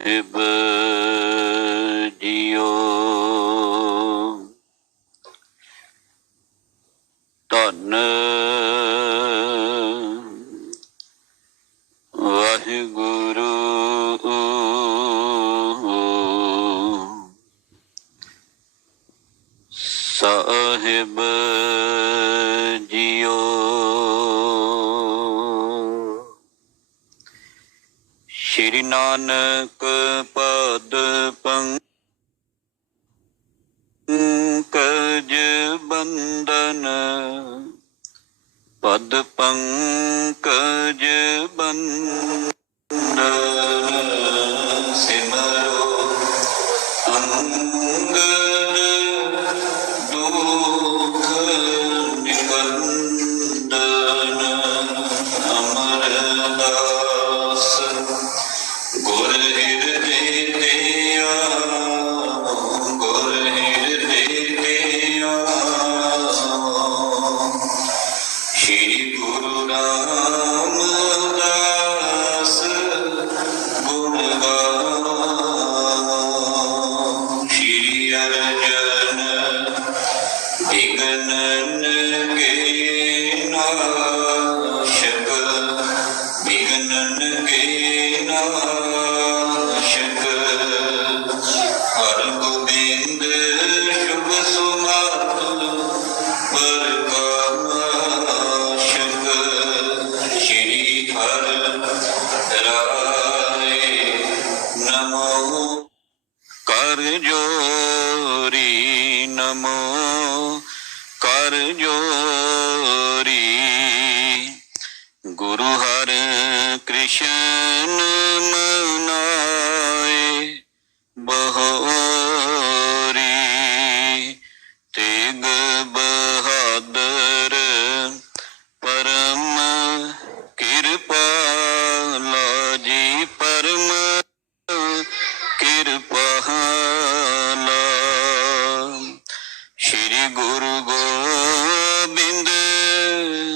ਸਾਹਿਬ ਜੀਓ ਧੰਨ ਵਾਹਿਗੁਰੂ। ਸਾਹਿਬ ਜੀਓ ਸ਼੍ਰੀ ਨਾਨਕ ਪਦ ਪੰਕਜ ਬੰਦਨ ਪਦ ਪੰਕਜ ਬੰਦਨ ਸਿਮਰੋ ਅੰਗਦ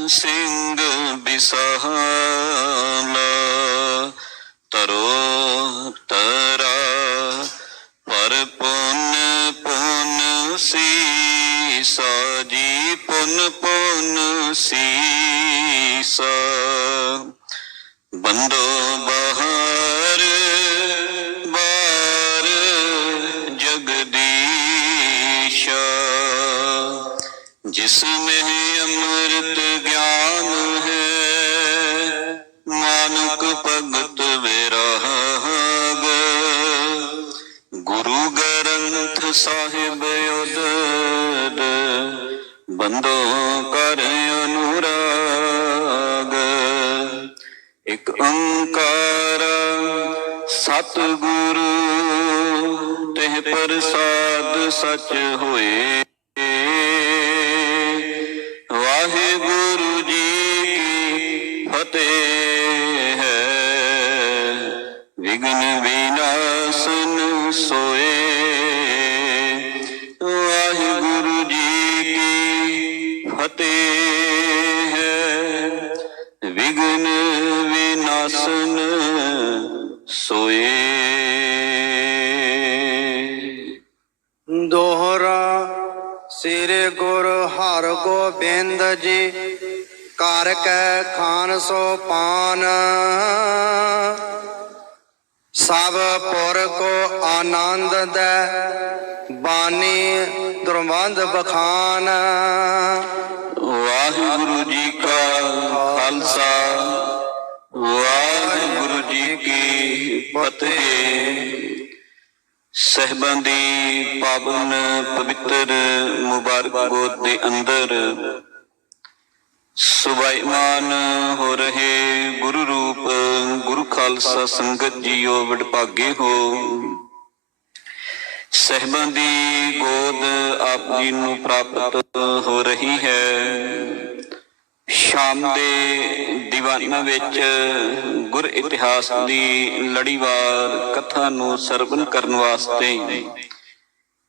ਸਿੰਘ ਬਿਸਹਾਲਾ ਤਰੋ ਤਰਾ, ਪਰ ਪੁੰਨ ਪੁੰਨ ਸੀਸਾ, ਜੀ ਪੁੰਨ ਪੁੰਨ ਸੀਸਾ। ਬੰਦੋ ਬਹਾਰ, ਬਾਰ ਜਗਦੀਸ਼ਾ, ਜਿਸ में ਅੰਮ੍ਰਿਤ ਓੰਕਾਰ ਸਤਿਗੁਰੂ, ਤਿਹ ਪ੍ਰਸਾਦ ਸਚ ਹੋਏ। ਵਾਹਿਗੁਰੂ ਜੀ ਕੀ ਫਤਿਹ ਹੈ। ਵਿਗਨ ਵਿਨਾਸ਼ਨ ਸੋਏ। ਵਾਹਿਗੁਰੂ ਜੀ ਕੀ ਫਤਿਹ ਹੈ। ਵਿਗਨ ਗੋਬਿੰਦ ਜੀ ਕੈ ਖਾਨ ਸੋ ਪਾਨ। ਸਭ ਪੁਰ ਕੋ ਆਨੰਦ ਦੇ ਬਾਣੀ ਦੁਰਵੰਦ ਬਖਾਨ। ਵਾਹਿਗੁਰੂ ਜੀ ਕਾ ਖਾਲਸਾ, ਵਾਹਿਗੁਰੂ ਜੀ ਕੀ ਫਤਿਹ। ਸਹਿਬਾਂ ਦੀ ਪਾਵਨ ਪਵਿੱਤਰ ਮੁਬਾਰਕ ਗੋਦ ਦੇ ਅੰਦਰ ਸੁਭਾਈਮਾਨ ਹੋ ਰਹੇ ਗੁਰੂ ਰੂਪ, ਗੁਰੂ ਖਾਲਸਾ ਸੰਗਤ ਜੀਓ ਵਡਭਾਗੇ ਹੋ। ਸਹਿਬਾਂ ਦੀ ਗੋਦ ਆਪ ਜੀ ਨੂੰ ਪ੍ਰਾਪਤ ਹੋ ਰਹੀ ਹੈ। ਸ਼ਾਮ ਦੇ ਦੀਵਾਨਾਂ ਵਿੱਚ ਗੁਰ ਇਤਿਹਾਸ ਦੀ ਲੜੀਵਾਰ ਕਥਾ ਨੂੰ ਸਰਵਨ ਕਰਨ ਵਾਸਤੇ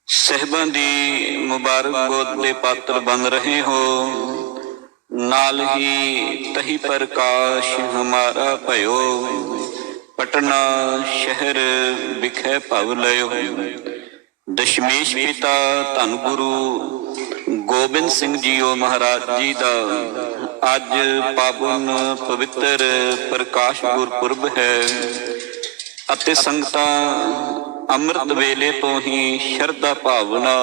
ਸਹਿਬਾਂ ਦੀ ਮੁਬਾਰਕ ਗੋਦ ਦੇ ਪਾਤਰ ਬਣ ਰਹੇ ਹੋ। ਨਾਲ ਹੀ ਤਹੀ ਪ੍ਰਕਾਸ਼ ਹਮਾਰਾ ਭਇਓ। ਪਟਨਾ ਸ਼ਹਿਰ ਵਿਖੇ ਭਵ ਲਿਓ ਦਸ਼ਮੇਸ਼ ਪਿਤਾ ਧੰਨ ਗੁਰੂ ਗੋਬਿੰਦ ਸਿੰਘ ਜੀਓ ਮਹਾਰਾਜ ਜੀ ਦਾ। ਅੱਜ ਪਾਵਨ ਪਵਿੱਤਰ ਪ੍ਰਕਾਸ਼ ਗੁਰਪੁਰਬ ਹੈ। ਅਤੇ ਸੰਗਤਾਂ ਅੰਮ੍ਰਿਤ ਵੇਲੇ ਤੋਂ ਹੀ ਸ਼ਰਧਾ ਭਾਵਨਾ,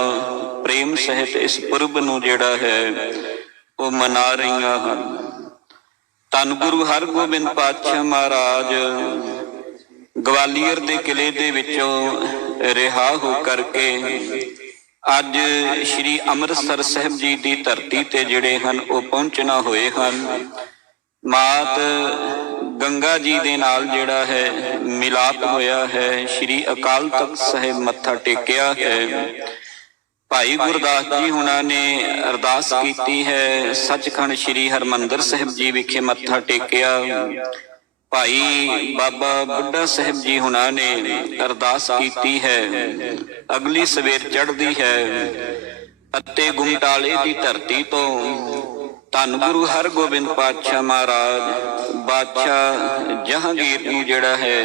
ਪ੍ਰੇਮ ਸਹਿਤ ਇਸ ਪੁਰਬ ਨੂੰ ਜਿਹੜਾ ਹੈ ਉਹ ਮਨਾ ਰਹੀਆਂ ਹਨ। ਧੰਨ ਗੁਰੂ ਹਰਗੋਬਿੰਦ ਪਾਤਸ਼ਾਹ ਮਹਾਰਾਜ, ਗਵਾਲੀਅਰ ਦੇ ਕਿਲੇ ਦੇ ਵਿੱਚੋਂ ਰਿਹਾ ਹੋ ਕਰਕੇ ਅੱਜ ਸ੍ਰੀ ਅੰਮ੍ਰਿਤਸਰ ਸਾਹਿਬ ਜੀ ਦੀ ਧਰਤੀ ਤੇ ਜਿਹੜੇ ਹਨ, ਉਹ ਪਹੁੰਚਣਾ ਹੋਏ ਹਨ। ਮਾਤ ਗੰਗਾ ਜੀ ਦੇ ਨਾਲ ਜਿਹੜਾ ਹੈ, ਮਿਲਾਪ ਹੋਇਆ ਹੈ। ਸ੍ਰੀ ਅਕਾਲ ਤਖਤ ਸਾਹਿਬ ਮੱਥਾ ਟੇਕਿਆ ਹੈ। ਭਾਈ ਗੁਰਦਾਸ ਜੀ ਹੁਣਾਂ ਨੇ ਅਰਦਾਸ ਕੀਤੀ ਹੈ। ਸੱਚਖੰਡ ਸ੍ਰੀ ਹਰਮੰਦਰ ਸਾਹਿਬ ਜੀ ਵਿਖੇ ਮੱਥਾ ਟੇਕਿਆ। ਭਾਈ ਬਾਬਾ ਬੁੱਢਾ ਸਾਹਿਬ ਜੀ ਹੁਣਾਂ ਨੇ ਅਰਦਾਸ ਕੀਤੀ ਹੈ। ਅਗਲੀ ਸਵੇਰ ਚੜ੍ਹਦੀ ਹੈ। ਅਤੇ ਗੁਮਟਾਲੇ ਦੀ ਧਰਤੀ ਤੋਂ ਧੰਨ ਗੁਰੂ ਹਰਗੋਬਿੰਦ ਪਾਤਸ਼ਾਹ ਮਹਾਰਾਜ ਬਾਦਸ਼ਾਹ ਜਹਾਂਗੀਰ ਨੂੰ ਜਿਹੜਾ ਹੈ।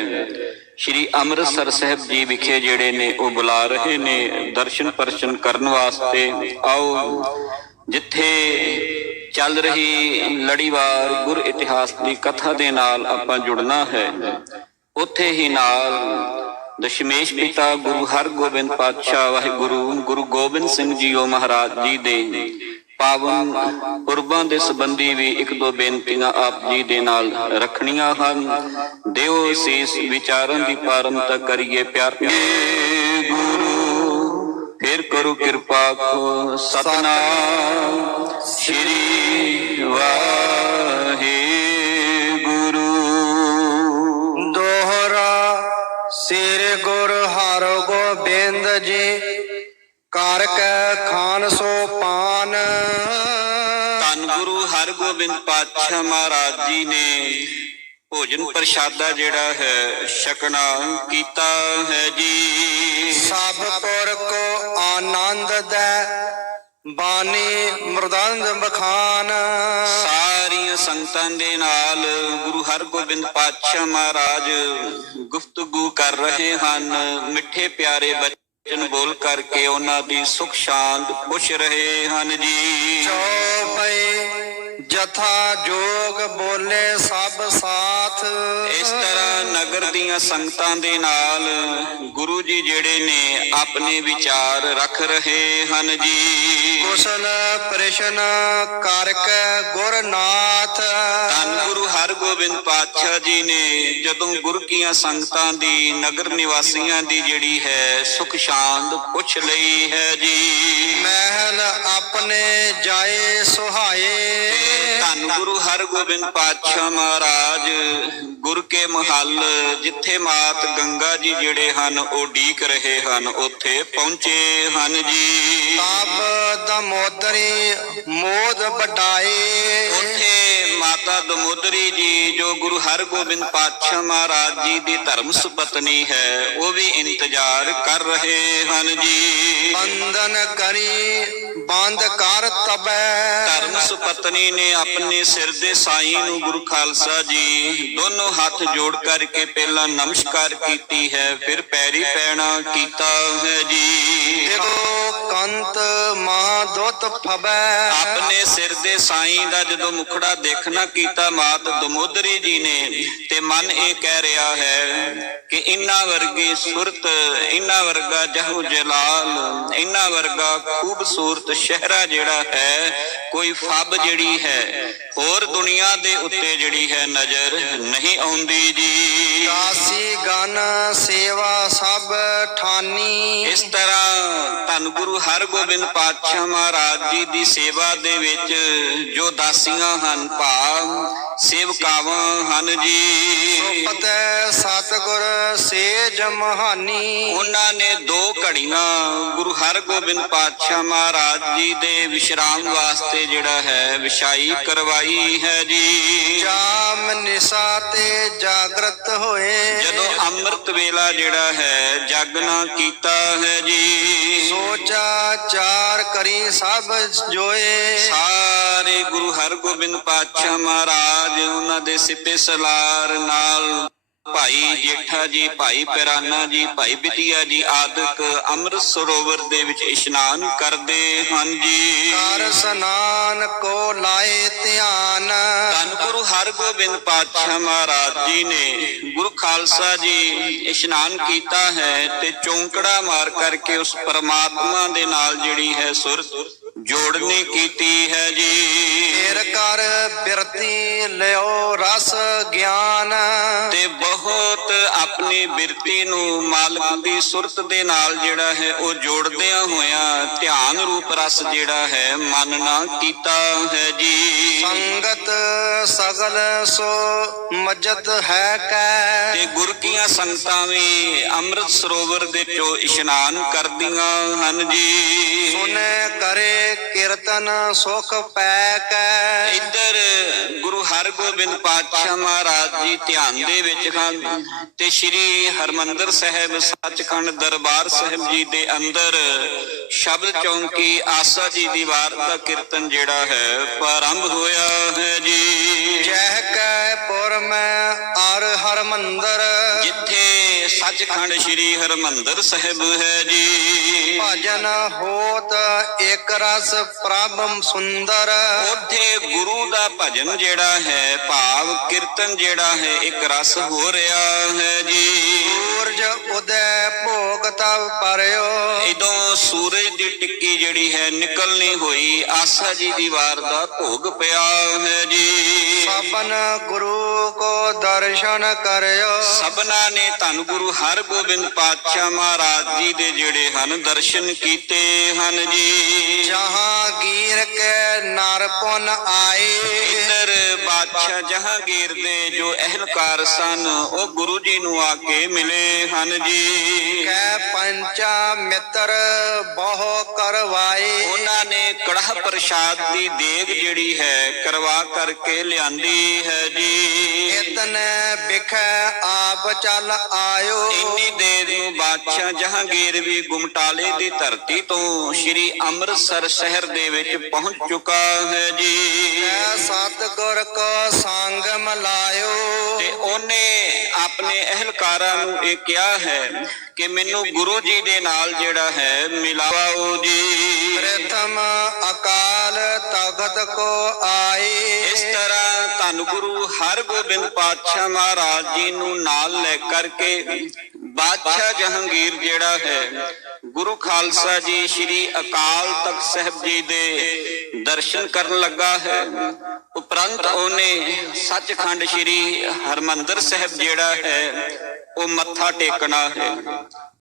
ਸ਼੍ਰੀ ਅੰਮ੍ਰਿਤਸਰ ਸਾਹਿਬ ਜੀ ਵਿਖੇ ਜਿਹੜੇ ਨੇ ਉਹ ਬੁਲਾ ਰਹੇ ਨੇ ਦਰਸ਼ਨ ਪਰਸ਼ਨ ਕਰਨ ਵਾਸਤੇ। ਆਓ, ਜਿੱਥੇ ਚੱਲ ਰਹੀ ਲੜੀਵਾਰ ਗੁਰ ਇਤਿਹਾਸ ਦੀ ਕਥਾ ਦੇ ਨਾਲ ਆਪਾਂ ਜੁੜਨਾ ਹੈ, ਉੱਥੇ ਹੀ ਨਾਲ ਦਸ਼ਮੇਸ਼ ਪਿਤਾ ਗੁਰੂ ਹਰਗੋਬਿੰਦ ਪਾਤਸ਼ਾਹ ਵਾਹਿਗੁਰੂ, ਗੁਰੂ ਗੋਬਿੰਦ ਸਿੰਘ ਜੀ ਉਹ ਮਹਾਰਾਜ ਜੀ ਦੇ ਪਾਵਨ ਪੁਰਬਾਂ ਦੇ ਸੰਬੰਧੀ ਵੀ ਇੱਕ ਦੋ ਬੇਨਤੀਆਂ ਆਪ ਜੀ ਦੇ ਨਾਲ ਰੱਖਣੀਆਂ ਹਨ। ਦਿਓ ਸੀਸ ਵਿਚਾਰਨ ਦੀ ਪਾਰਮਤਾ ਕਰੀਏ ਪਿਆਰ ਪਿਆਰ ਗੁਰੂ ਫਿਰ ਕਰੋ ਕਿਰਪਾ ਕੋ ਸਤਨਾਮ। ਸ੍ਰੀ ਪਾਤਸ਼ਾਹ ਮਹਾਰਾਜ ਜੀ ਨੇ ਭੋਜਨ ਪ੍ਰਸ਼ਾਦਾ ਜਿਹੜਾ ਹੈ ਛਕਣਾ ਕੀਤਾ ਹੈ ਜੀ। ਸਭ ਪੁਰ ਕੋ ਆਨੰਦ ਦੇ ਬਾਣੀ ਮਰਦੰਦ ਬਖਾਨ। ਸਾਰੀਆਂ ਸੰਗਤਾਂ ਦੇ ਨਾਲ ਗੁਰੂ ਹਰਗੋਬਿੰਦ ਪਾਤਸ਼ਾਹ ਮਹਾਰਾਜ ਗੁਫ਼ਤਗੂ ਕਰ ਰਹੇ ਹਨ। ਮਿੱਠੇ ਪਿਆਰੇ ਬਚਨ ਬੋਲ ਕਰਕੇ ਉਹਨਾਂ ਦੀ ਸੁਖ ਸ਼ਾਂਤ ਪੁੱਛ ਰਹੇ ਹਨ ਜੀ ਜਥਾ ਜੋਗ ਬੋਲੇ ਸਭ ਸਾਥ। ਇਸ ਤਰ੍ਹਾਂ ਨਗਰ ਦੀਆਂ ਸੰਗਤਾਂ ਦੇ ਨਾਲ ਗੁਰੂ ਜੀ ਜਿਹੜੇ ਨੇ ਆਪਣੇ ਵਿਚਾਰ ਰੱਖ ਰਹੇ ਹਨ ਜੀ। ਕੁਸ਼ਲ ਪ੍ਰਸ਼ਨ ਕਰਕੇ ਗੁਰਨਾਥ। ਧੰਨ ਗੁਰੂ ਹਰਗੋਬਿੰਦ ਪਾਤਸ਼ਾਹ ਜੀ ਨੇ ਜਦੋਂ ਗੁਰ ਕੀਆਂ ਸੰਗਤਾਂ ਦੀ ਨਗਰ ਨਿਵਾਸੀਆਂ ਦੀ ਜਿਹੜੀ ਹੈ ਸੁਖ ਸ਼ਾਂਤ ਪੁੱਛ ਲਈ ਹੈ ਜੀ। ਮਹਿਲ ਆਪਣੇ ਜਾਏ ਸੁਹਾਏ। ਗੁਰੂ ਹਰਗੋਬਿੰਦ ਪਾਤਸ਼ਾਹ ਮਹਾਰਾਜ ਗੁਰ ਕੇ ਮਹੱਲ ਜਿੱਥੇ ਮਾਤ ਗੰਗਾ ਜੀ ਜਿਹੜੇ ਹਨ ਉਹ ਢੀਕ ਰਹੇ ਹਨ ਉੱਥੇ ਪਹੁੰਚੇ ਹਨ ਜੀ। ਤਬ ਦਮੋਦਰੀ ਮੋਦ ਬਟਾਏ ਉੱਥੇ ਮਾਤਾ ਦਮੋਦਰੀ ਜੀ ਜੋ ਗੁਰੂ ਹਰਗੋਬਿੰਦ ਪਾਤਸ਼ਾਹ ਮਹਾਰਾਜ ਜੀ ਦੀ ਧਰਮ ਸੁਪਤਨੀ ਹੈ ਉਹ ਵੀ ਇੰਤਜ਼ਾਰ ਕਰ ਰਹੇ ਹਨ ਜੀ। ਬੰਧਨ ਕਰੀ ਬੰਦ ਕਰ ਤਬੈ ਧਰਮ ਸੁਪਤਨੀ ਨੇ ਆਪਣੇ ਸਿਰ ਦੇ ਸਾਈਂ ਨੂੰ ਗੁਰੂ ਖਾਲਸਾ ਜੀ ਦੋਨੋਂ ਹੱਥ ਜੋੜ ਕਰਕੇ ਪਹਿਲਾਂ ਨਮਸਕਾਰ ਕੀਤੀ ਹੈ ਫਿਰ ਪੈਰੀ ਪੈਣਾ ਕੀਤਾ ਹੈ ਜੀ। ਦੇਖੋ ਕੰਤ ਮਾ ਦੁੱਤ ਫਬੈ ਆਪਣੇ ਸਿਰ ਦੇ ਸਾਈਂ ਦਾ ਜਦੋਂ ਮੁਖੜਾ ਦੇਖਣਾ ਕੀਤਾ ਮਾਤ ਦਮੋਦਰੀ ਜੀ ਨੇ, ਤੇ ਮਨ ਇਹ ਕਹਿ ਰਿਹਾ ਹੈ ਕਿ ਇਨਾ ਵਰਗੀ ਸੁਰਤ ਇਨਾ ਵਰਗਾ ਜਹੂ ਜਲਾਲ ਇਨਾ ਵਰਗਾ ਖੂਬਸੂਰਤ ਸ਼ਹਿਰਾ ਜਿਹੜਾ ਹੈ ਕੋਈ ਫੱਬ ਜਿਹੜੀ ਹੈ ਹੋਰ ਦੁਨੀਆ ਦੇ ਉੱਤੇ ਜਿਹੜੀ ਹੈ ਨਜ਼ਰ ਨਹੀਂ ਆਉਂਦੀ ਜੀ। ਦਾਸੀ ਗਨ ਸੇਵਾ ਸਭ ਠਾਨੀ। ਇਸ ਤਰ੍ਹਾਂ ਧੰਨ ਗੁਰੂ ਹਰਗੋਬਿੰਦ ਪਾਤਸ਼ਾਹ ਮਹਾਰਾਜ ਜੀ ਦੀ ਸੇਵਾ ਦੇ ਵਿੱਚ ਜੋ ਦਾਸੀਆਂ ਹਨ ਭਾਵ ਸੇਵਕਾਵਾਂ ਹਨ ਜੀ। ਪਤੈ ਸਤਗੁਰ ਸੇਜ ਮਹਾਨੀ। ਉਹਨਾਂ ਨੇ ਦੋ ਘੜੀਆਂ ਗੁਰੂ ਹਰਗੋਬਿੰਦ ਪਾਤਸ਼ਾਹ ਮਹਾਰਾਜ ਜੀ ਦੇ ਵਿਸ਼ਰਾਮ ਵਾਸਤੇ ਜਿਹੜਾ ਹੈ ਵਿਛਾਈ ਕਰਵਾਈ ਹੈ ਜੀ। ਜਾਮ ਨਿਸਾ ਤੇ ਜਾਗਰਤ ਹੋਏ। ਜਦੋਂ ਅੰਮ੍ਰਿਤ ਵੇਲਾ ਜਿਹੜਾ ਹੈ ਜਾਗਣਾ ਕੀਤਾ ਹੈ ਜੀ। ਸੋਚਾ ਚਾਰ ਕਰੀ ਸਭ ਜੋਏ। ਸਾਰੇ ਗੁਰੂ ਹਰਗੋਬਿੰਦ ਪਾਤਸ਼ਾਹ ਮਹਾਰਾਜ ਉਹਨਾਂ ਦੇ ਸਿਪੇ ਸਲਾਰ ਨਾਲ ਭਾਈ ਜੇਠਾ ਜੀ ਭਾਈ ਪਿਰਾਨਾ ਜੀ ਭਾਈ ਬਿਟਿਆ ਜੀ ਆਦਿਕ ਅੰਮ੍ਰਿਤ ਸਰੋਵਰ ਦੇ ਵਿੱਚ ਇਸ਼ਨਾਨ ਕਰਦੇ ਹਨ ਜੀ। ਕਰ ਸਨਾਨ ਕੋ ਲਾਏ ਧਿਆਨ। ਧੰਨ ਗੁਰੂ ਹਰਗੋਬਿੰਦ ਪਾਤਸ਼ਾਹ ਮਹਾਰਾਜ ਜੀ ਨੇ ਗੁਰੂ ਖਾਲਸਾ ਜੀ ਇਸ਼ਨਾਨ ਕੀਤਾ ਹੈ ਤੇ ਚੌਂਕੜਾ ਮਾਰ ਕਰਕੇ ਉਸ ਪਰਮਾਤਮਾ ਦੇ ਨਾਲ ਜਿਹੜੀ ਹੈ ਸੁਰਤ ਜੋੜਨੀ ਕੀਤੀ ਹੈ ਜੀ। ਫੇਰ ਕਰ ਬਿਰਤੀ ਲਿਓ ਰਸ ਗਿਆਨ। ਤੇ ਬਹੁਤ ਆਪਣੀ ਬਿਰਤੀ ਨੂੰ ਮਾਲਕ ਦੀ ਸੁਰਤ ਦੇ ਨਾਲ ਜਿਹੜਾ ਹੈ ਉਹ ਜੋੜਦਿਆਂ ਹੋਇਆਂ ਧਿਆਨ ਰੂਪ ਰਸ ਜਿਹੜਾ ਹੈ ਮੰਨਣਾ ਕੀਤਾ ਹੈ ਜੀ। ਸੰਗਤ ਸਗਲ ਸੋ ਮਜਤ ਹੈ ਕੈ। ਤੇ ਗੁਰ ਕੀਆਂ ਸੰਗਤਾਂ ਵੀ ਅੰਮ੍ਰਿਤ ਸਰੋਵਰ ਦੇ ਚੋਂ ਇਸ਼ਨਾਨ ਕਰਦੀਆਂ ਹਨ ਜੀ। ਸੁਨੇ ਕਰੇ ਕੀਰਤਨ ਸੁਖ ਪੈ ਕੈ ਇੱਧਰ ਗੁਰੂ ਹਰਗੋਬਿੰਦ ਪਾਤਸ਼ਾਹ ਮਹਾਰਾਜ ਜੀ ਧਿਆਨ ਦੇ ਵਿੱਚ ਹਨ ਤੇ ਸ੍ਰੀ ਹਰਮੰਦਰ ਸਾਹਿਬ ਸੱਚਖੰਡ ਦਰਬਾਰ ਸਾਹਿਬ ਜੀ ਦੇ ਅੰਦਰ ਸ਼ਬਦ ਚੌਂਕੀ ਆਸਾ ਜੀ ਦੀ ਵਾਰ ਦਾ ਕੀਰਤਨ ਜਿਹੜਾ ਹੈ ਪ੍ਰਾਰੰਭ ਹੋਇਆ ਹੈ ਜੀ। ਜਹ ਕੈ ਪੁਰ ਮੈਂ ਅਰ ਹਰ ਮੰਦਰ ਜਿੱਥੇ ਸੱਚਖੰਡ ਸ੍ਰੀ ਹਰਮੰਦਰ ਸਾਹਿਬ ਹੈ ਜੀ। ਭਜਨ ਹੋਤ ਇਕ ਰਸ ਪ੍ਰਭ ਸੁੰਦਰ। ਉੱਥੇ ਗੁਰੂ ਦਾ ਭਜਨ ਜਿਹੜਾ ਹੈ ਭਾਵ ਕੀਰਤਨ ਜਿਹੜਾ ਹੈ ਇੱਕ ਰਸ ਹੋ ਰਿਹਾ ਹੈ ਜੀ। ਸੂਰਜ ਉਦੈ ਭੋਗ ਤਵ ਪਰਿਓ। ਇਦੋਂ ਸੂਰਜ ਦੀ ਟਿੱਕੀ ਜਿਹੜੀ ਹੈ ਨਿਕਲਣੀ ਹੋਈ ਆਸਾ ਜੀ ਦੀ ਵਾਰ ਦਾ ਭੋਗ ਪਿਆ ਹੈ ਜੀ। ਸਭਨ ਗੁਰੂ ਕੋ ਦਰਸ਼ਨ ਕਰਿਓ। ਸਭਨਾ ਨੇ ਧੰਨ ਗੁਰੂ ਹਰਗੋਬਿੰਦ ਪਾਤਸ਼ਾਹ ਮਹਾਰਾਜ ਜੀ ਦੇ ਜਿਹੜੇ ਹਨ ਦਰਸ਼ਨ ਕੀਤੇ ਹਨ ਜੀ। ਜਹਾਂਗੀਰ ਕੇ ਨਰ ਪੁਨ ਆਏ। ਬਾਦਸ਼ਾਹ ਜਹਾਂਗੀਰ ਦੇ ਜੋ ਅਹਿਲਕਾਰ ਸਨ ਉਹ ਗੁਰੂ ਜੀ ਨੂੰ ਆ ਕੇ ਮਿਲੇ ਹਨ ਜੀ। ਕੈ ਪੰਚਾ ਮਿੱਤਰ ਬਹੁ ਕਰਵਾਏ। ਉਹਨਾਂ ਨੇ ਕੜਾਹ ਪ੍ਰਸ਼ਾਦ ਦੀ ਦੇਗ ਜਿਹੜੀ ਹੈ ਕਰਵਾ ਕਰਕੇ ਲਿਆਂਦੀ ਹੈ ਜੀ। ਇਤਨੇ ਬਿਖੈ ਆਪ ਚੱਲ ਆਇਓ। ਇੰਨੀ ਦੇਰ ਨੂੰ ਬਾਦਸ਼ਾਹ ਜਹਾਂਗੀਰ ਵੀ ਗੁਮਟਾਲੇ ਦੀ ਧਰਤੀ ਤੋਂ ਸ੍ਰੀ ਅੰਮ੍ਰਿਤਸਰ ਸ਼ਹਿਰ ਦੇ ਵਿੱਚ ਪਹੁੰਚ ਚੁੱਕਾ ਹੈ ਜੀ। ਸਤਿਗੁਰ ਕੋ ਸੰਗ ਮਲਾਇਓ ਤੇ ਉਹਨੇ ਆਪਣੇ ਅਹਿਲਕਾਰਾਂ ਨੂੰ ਇਹ ਕਿਹਾ ਹੈ ਕਿ ਮੈਨੂੰ ਗੁਰੂ ਜੀ ਦੇ ਨਾਲ ਜਿਹੜਾ ਹੈ ਮਿਲਾਓ ਜੀ। ਪ੍ਰਥਮ ਅਕਾਲ ਤਖਤ ਕੋ ਆਏ। ਧੰਨ ਗੁਰੂ ਹਰਗੋਬਿੰਦ ਪਾਤਸ਼ਾਹ ਮਹਾਰਾਜ ਜੀ ਨੂੰ ਨਾਲ ਲੈ ਕਰਕੇ ਬਾਦਸ਼ਾਹ ਜਹਾਂਗੀਰ ਜਿਹੜਾ ਹੈ, ਗੁਰੂ ਖਾਲਸਾ ਜੀ ਸ੍ਰੀ ਅਕਾਲ ਤਖਤ ਸਾਹਿਬ ਜੀ ਦੇ ਦਰਸ਼ਨ ਕਰਨ ਲੱਗਾ ਹੈ। ਉਪਰੰਤ ਉਹਨੇ ਸੱਚਖੰਡ ਸ੍ਰੀ ਹਰਮੰਦਰ ਸਾਹਿਬ ਜਿਹੜਾ ਹੈ, ਉਹ ਮੱਥਾ ਟੇਕਣਾ ਹੈ।